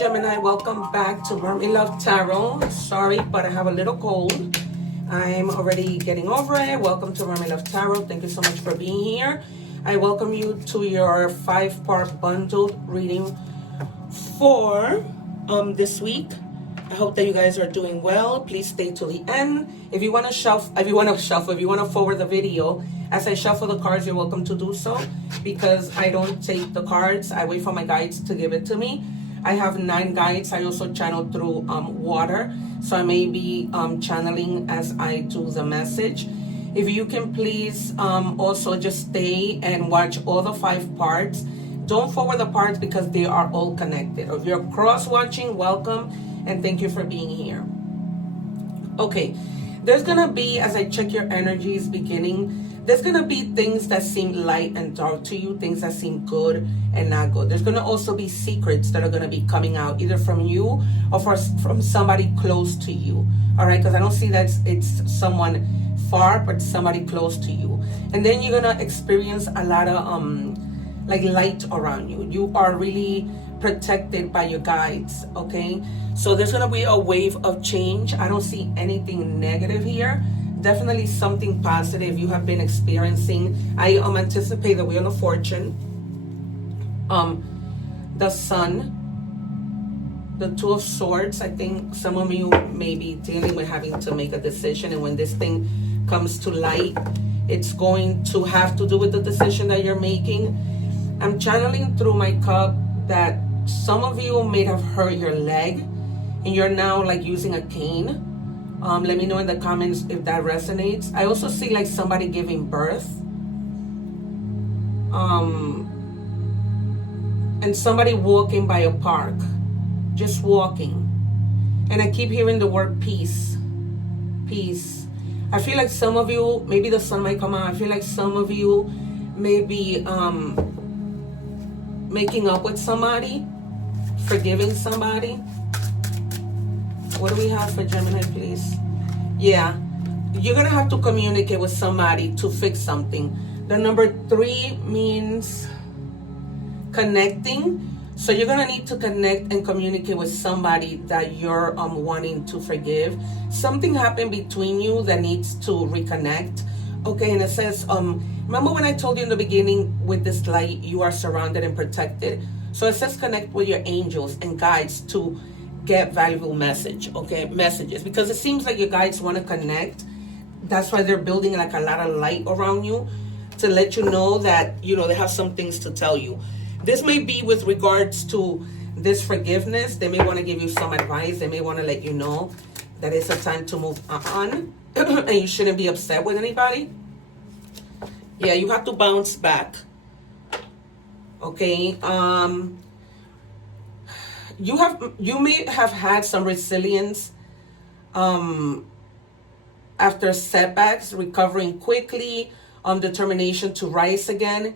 Gemini, welcome back to Mermaid Love Tarot. Sorry, but I have a little cold. I'm already getting over it. Welcome to Mermaid Love Tarot. Thank you so much for being here. I welcome you to your 5-part bundled reading for this week. I hope that you guys are doing well. Please stay till the end. If you want to forward the video as I shuffle the cards, you're welcome to do so, because I don't take the cards. I wait for my guides to give it to me. I have 9 guides. I also channel through water, so I may be channeling as I do the message. If you can please also just stay and watch all the 5 parts. Don't forward the parts because they are all connected. If you're cross-watching, welcome, and thank you for being here. Okay, there's gonna be, as I check your energies beginning, there's gonna be things that seem light and dark to you, things that seem good and not good. There's gonna also be secrets that are gonna be coming out, either from you or from somebody close to you. All right, because I don't see that it's someone far, but somebody close to you. And then you're gonna experience a lot of like light around you. You are really protected by your guides. Okay, so there's gonna be a wave of change. I don't see anything negative here. Definitely something positive you have been experiencing. I anticipate the Wheel of Fortune, the Sun, the Two of Swords. I think some of you may be dealing with having to make a decision, and when this thing comes to light, it's going to have to do with the decision that you're making. I'm channeling through my cup that some of you may have hurt your leg and you're now like using a cane. Let me know in the comments if that resonates. I also see like somebody giving birth. And somebody walking by a park. Just walking. And I keep hearing the word peace. Peace. I feel like some of you, maybe the sun might come out. I feel like some of you may be making up with somebody. Forgiving somebody. What do we have for Gemini, please? Yeah, you're gonna have to communicate with somebody to fix something. The number 3 means connecting. So you're gonna need to connect and communicate with somebody that you're wanting to forgive. Something happened between you that needs to reconnect. Okay, and it says, remember when I told you in the beginning, with this light, you are surrounded and protected. So it says connect with your angels and guides to get valuable messages, because it seems like your guides want to connect. That's why they're building like a lot of light around you to let you know that, you know, they have some things to tell you. This may be with regards to this forgiveness. They may want to give you some advice. They may want to let you know that it's a time to move on and you shouldn't be upset with anybody. Yeah, you have to bounce back. Okay, you may have had some resilience after setbacks, recovering quickly, determination to rise again,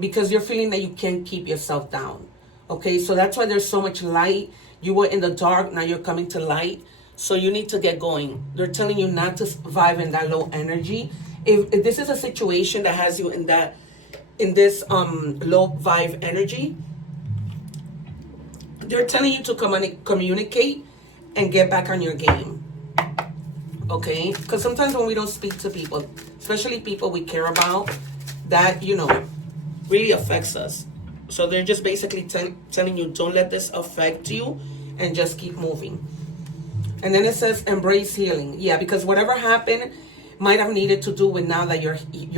because you're feeling that you can't keep yourself down. Okay, so that's why there's so much light. You were in the dark, now you're coming to light. So you need to get going. They're telling you not to survive in that low energy. If this is a situation that has you in this low vibe energy, they're telling you to communicate and get back on your game. Okay, because sometimes when we don't speak to people, especially people we care about, that, you know, really affects us. So they're just basically telling you, don't let this affect you and just keep moving. And then it says embrace healing. Yeah, because whatever happened might have needed to do with now that you're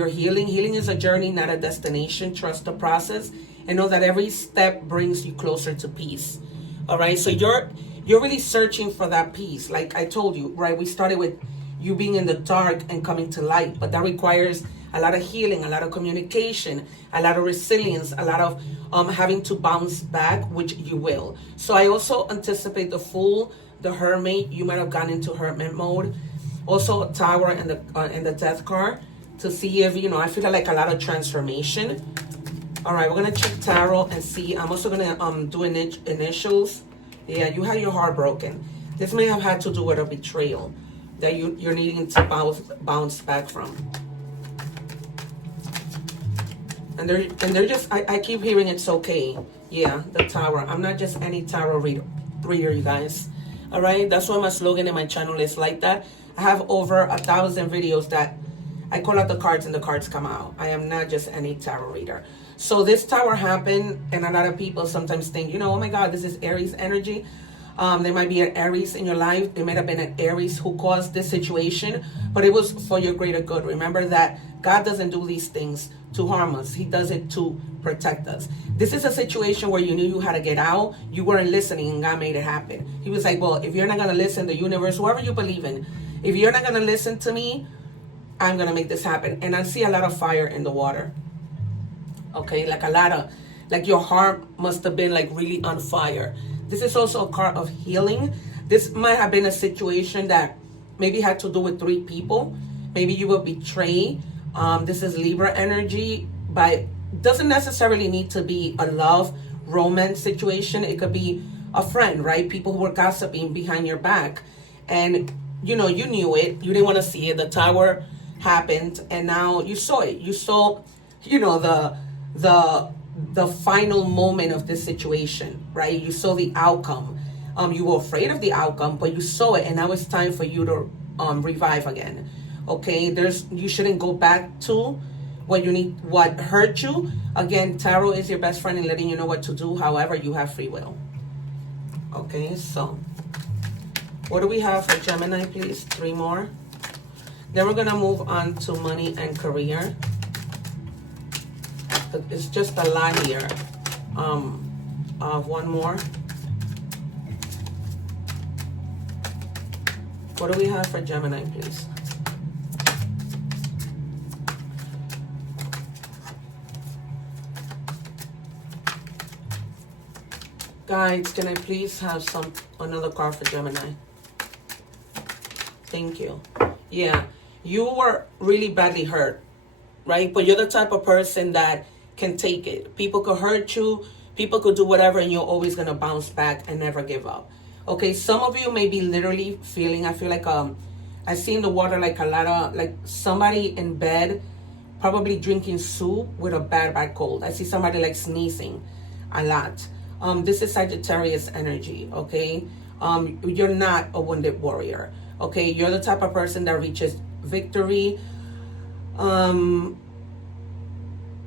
healing. Healing is a journey, not a destination. Trust the process and know that every step brings you closer to peace. All right, so you're really searching for that peace. Like I told you, right? We started with you being in the dark and coming to light, but that requires a lot of healing, a lot of communication, a lot of resilience, a lot of having to bounce back, which you will. So I also anticipate the Fool, the Hermit. You might have gone into Hermit mode. Also a Tower and the Death card to see if, you know, I feel like a lot of transformation. All right, we're gonna check Tarot and see. I'm also gonna do initials. Yeah, you had your heart broken. This may have had to do with a betrayal that you're needing to bounce back from. And they're just, I keep hearing it's okay. Yeah, the Tower. I'm not just any tarot reader, you guys. All right, that's why my slogan in my channel is like that. I have over 1,000 videos that I call out the cards and the cards come out. I am not just any tarot reader. So this Tower happened, and a lot of people sometimes think, you know, oh my God, this is Aries energy. There might be an Aries in your life. There might have been an Aries who caused this situation, but it was for your greater good. Remember that God doesn't do these things to harm us. He does it to protect us. This is a situation where you knew you had to get out. You weren't listening, and God made it happen. He was like, well, if you're not going to listen, the universe, whoever you believe in, if you're not going to listen to me, I'm going to make this happen. And I see a lot of fire in the water. Okay, like a lot of, like your heart must have been like really on fire. This is also a card of healing. This might have been a situation that maybe had to do with 3 people. Maybe you were betrayed. This is Libra energy, but doesn't necessarily need to be a love, romance situation. It could be a friend, right? People who were gossiping behind your back. And, you know, you knew it. You didn't want to see it. The Tower happened, and now you saw it. You saw, you know, the final moment of this situation, right? You saw the outcome. You were afraid of the outcome, but you saw it, and now it's time for you to revive again. Okay, you shouldn't go back to what hurt you. Again, tarot is your best friend in letting you know what to do. However, you have free will. Okay, so what do we have for Gemini, please? 3 more. Then we're gonna move on to money and career. It's just a lot here. One more. What do we have for Gemini, please? Guys, can I please have another card for Gemini? Thank you. Yeah, you were really badly hurt, right? But you're the type of person that can take it. People could hurt you, people could do whatever, and you're always gonna bounce back and never give up. Okay, some of you may be literally feeling, I feel like I see in the water like a lot of, like somebody in bed probably drinking soup with a bad cold. I see somebody like sneezing a lot. This is Sagittarius energy, okay? You're not a wounded warrior, okay? You're the type of person that reaches victory,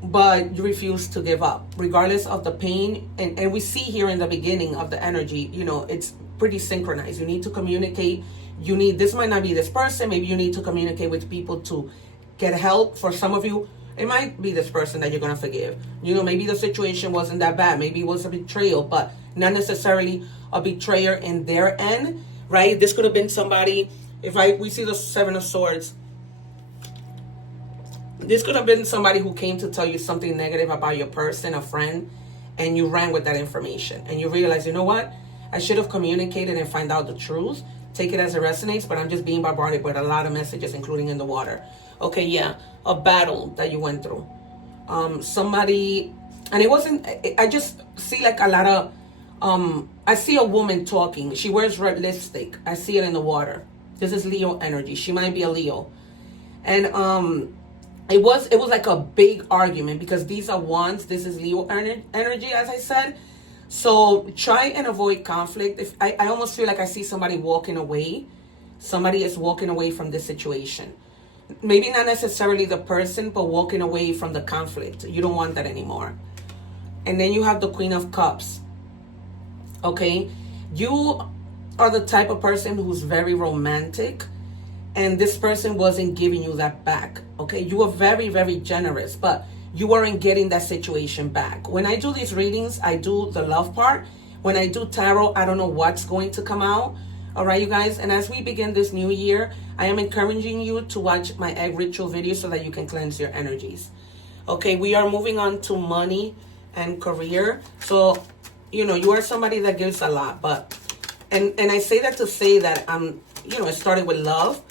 but you refuse to give up regardless of the pain. And we see here in the beginning of the energy, you know, it's pretty synchronized. You need to communicate. This might not be this person. Maybe you need to communicate with people to get help. For some of you, it might be this person that you're going to forgive. You know, maybe the situation wasn't that bad. Maybe it was a betrayal, but not necessarily a betrayer in their end, right? This could have been somebody, we see the 7 of Swords, this could have been somebody who came to tell you something negative about your person, a friend, and you ran with that information. And you realize, you know what? I should have communicated and find out the truth. Take it as it resonates, but I'm just being bombarded with a lot of messages, including in the water. Okay, yeah, a battle that you went through. Somebody, and it wasn't, I just see like a lot of, I see a woman talking. She wears red lipstick. I see it in the water. This is Leo energy. She might be a Leo. And it was like a big argument because these are wands. This is Leo energy, as I said. So try and avoid conflict. If I almost feel like I see somebody walking away. Somebody is walking away from this situation. Maybe not necessarily the person, but walking away from the conflict. You don't want that anymore. And then you have the Queen of Cups. Okay? You are the type of person who's very romantic, and this person wasn't giving you that back. Okay? You were very, very generous, but you weren't getting that situation back. When I do these readings, I do the love part. When I do tarot, I don't know what's going to come out. All right, you guys. And as we begin this new year, I am encouraging you to watch my egg ritual video so that you can cleanse your energies. Okay, we are moving on to money and career. So, you know, you are somebody that gives a lot, but, and I say that to say that, you know, it started with love.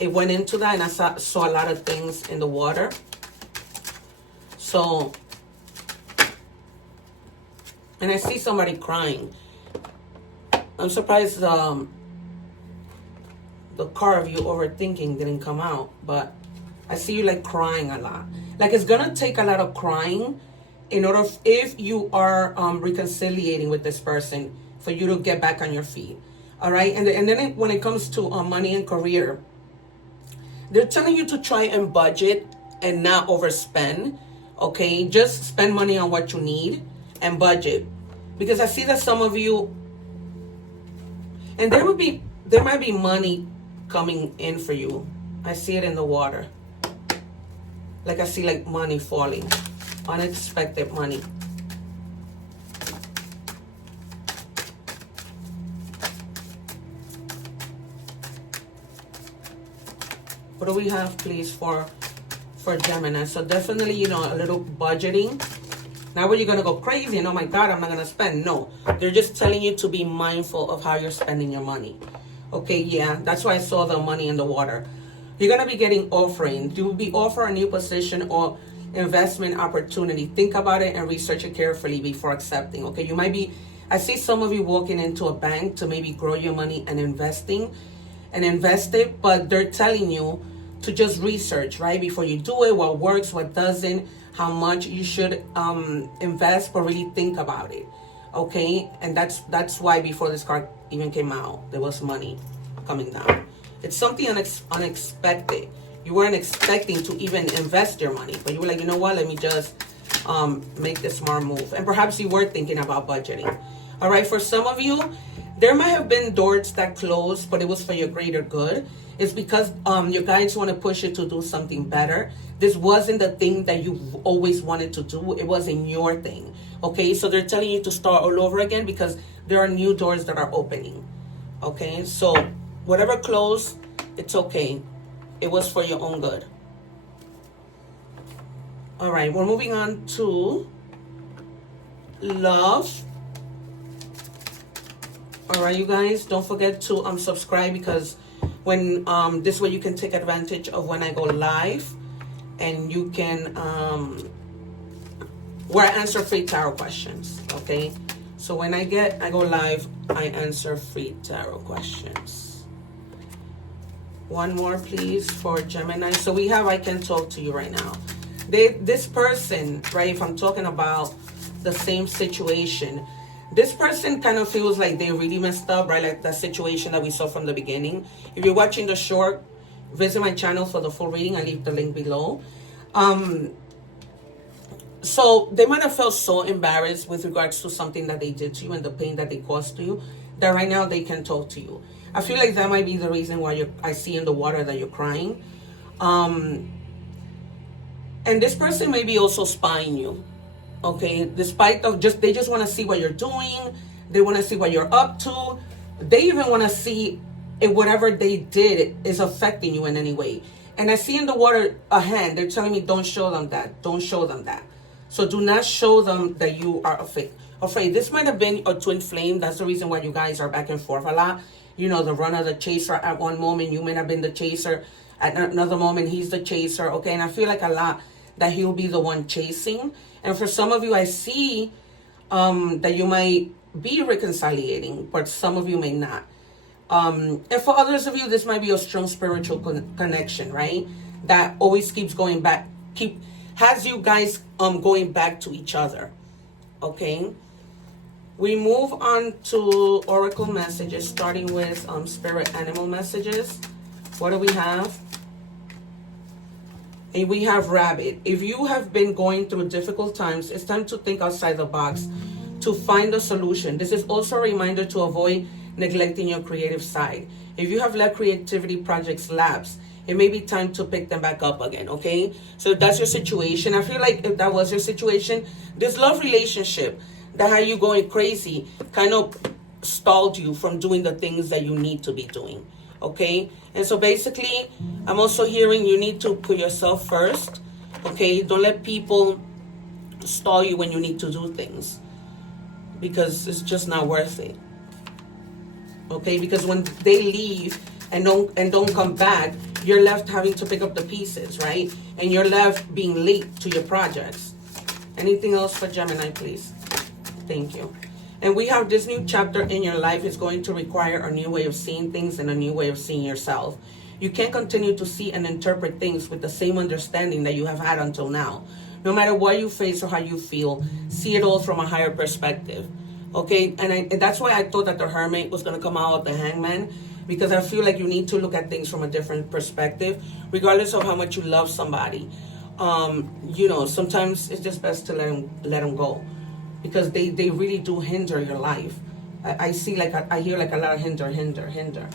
It went into that, and I saw a lot of things in the water. So, and I see somebody crying. I'm surprised the card of you overthinking didn't come out, but I see you like crying a lot. Like, it's gonna take a lot of crying in order, if you are reconciliating with this person, for you to get back on your feet. All right, and then when it comes to money and career, they're telling you to try and budget and not overspend. Okay, just spend money on what you need and budget, because I see that some of you, and there might be money coming in for you. I see it in the water. Like, I see like money falling, unexpected money. What do we have, please, for Gemini? So definitely, you know, a little budgeting. Now, where you're going to go crazy and, oh my God, I'm not going to spend. No, they're just telling you to be mindful of how you're spending your money. Okay, yeah, that's why I saw the money in the water. You're going to be getting offering. You will be offered a new position or investment opportunity. Think about it and research it carefully before accepting. Okay, you might be, I see some of you walking into a bank to maybe grow your money and invest it, but they're telling you to just research, right, before you do it, what works, what doesn't, how much you should invest, but really think about it. Okay, and that's why before this card even came out, there was money coming down. It's something unexpected. You weren't expecting to even invest your money, but you were like, you know what, let me just make this smart move. And perhaps you were thinking about budgeting. All right, for some of you, there might have been doors that closed, but it was for your greater good. It's because your guides want to push you to do something better. This wasn't the thing that you always wanted to do. It wasn't your thing. Okay, so they're telling you to start all over again because there are new doors that are opening. Okay, so whatever closed, it's okay. It was for your own good. All right, we're moving on to love. All right, you guys, don't forget to subscribe, because when this way you can take advantage of when I go live, and you can where I answer free tarot questions. Okay, so when I go live, I answer free tarot questions. One more, please, for Gemini. So we have I can talk to you right now. This person, right, if I'm talking about the same situation, this person kind of feels like they really messed up, right? Like that situation that we saw from the beginning. If you're watching the short, visit my channel for the full reading. I leave the link below. So they might have felt so embarrassed with regards to something that they did to you and the pain that they caused to you, that right now they can talk to you. I feel like that might be the reason why I see in the water that you're crying. And this person may be also spying you. Okay, despite of they just want to see what you're doing. They want to see what you're up to. They even want to see if whatever they did is affecting you in any way. And I see in the water a hand. They're telling me don't show them that. Don't show them that. So do not show them that you are afraid. This might have been a twin flame. That's the reason why you guys are back and forth a lot. You know, the runner, the chaser. At one moment, you may have been the chaser. At another moment, he's the chaser. Okay, and I feel like a lot that he'll be the one chasing. And for some of you, I see that you might be reconciliating, but some of you may not. And for others of you, this might be a strong spiritual connection, right? That always keeps going back, has you guys going back to each other. Okay? We move on to oracle messages, starting with spirit animal messages. What do we have? And we have rabbit. If you have been going through difficult times, it's time to think outside the box to find a solution. This is also a reminder to avoid neglecting your creative side. If you have let creativity projects lapse, it may be time to pick them back up again, okay? So if that's your situation, I feel like if that was your situation, this love relationship that had you going crazy kind of stalled you from doing the things that you need to be doing, okay? And so basically, I'm also hearing you need to put yourself first, okay? Don't let people stall you when you need to do things, because it's just not worth it, okay? Because when they leave and don't come back, you're left having to pick up the pieces, right? And you're left being late to your projects. Anything else for Gemini, please? Thank you. And we have this new chapter in your life is going to require a new way of seeing things and a new way of seeing yourself. You can't continue to see and interpret things with the same understanding that you have had until now. No matter what you face or how you feel, see it all from a higher perspective. Okay? And that's why I thought that the Hermit was going to come out with the Hangman, because I feel like you need to look at things from a different perspective, regardless of how much you love somebody. You know, sometimes it's just best to let them go, because they really do hinder your life. I see, like, I hear like a lot of hinder.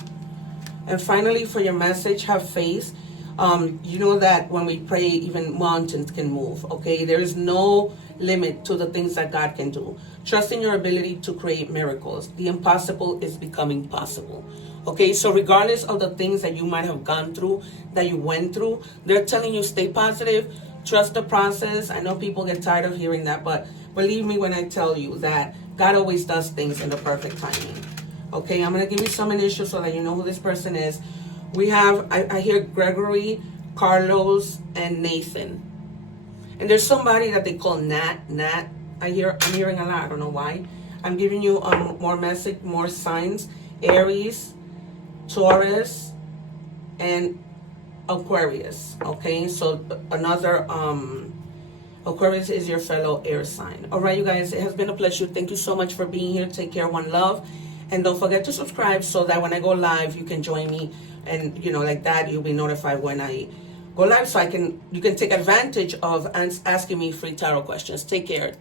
And finally, for your message, have faith. You know that when we pray, even mountains can move, okay? There is no limit to the things that God can do. Trust in your ability to create miracles. The impossible is becoming possible, okay? So regardless of the things that you might have gone through, that you went through, they're telling you stay positive, trust the process. I know people get tired of hearing that, but believe me when I tell you that God always does things in the perfect timing. Okay, I'm going to give you some initials so that you know who this person is. We have, I hear Gregory, Carlos, and Nathan. And there's somebody that they call Nat. I'm hearing a lot. I don't know why. I'm giving you more message, more signs. Aries, Taurus, and Aquarius. Okay, so another Aquarius is your fellow air sign. All right, you guys, it has been a pleasure. Thank you so much for being here. Take care. One love. And don't forget to subscribe so that when I go live, you can join me. And, you know, like that, you'll be notified when I go live, so you can take advantage of asking me free tarot questions. Take care.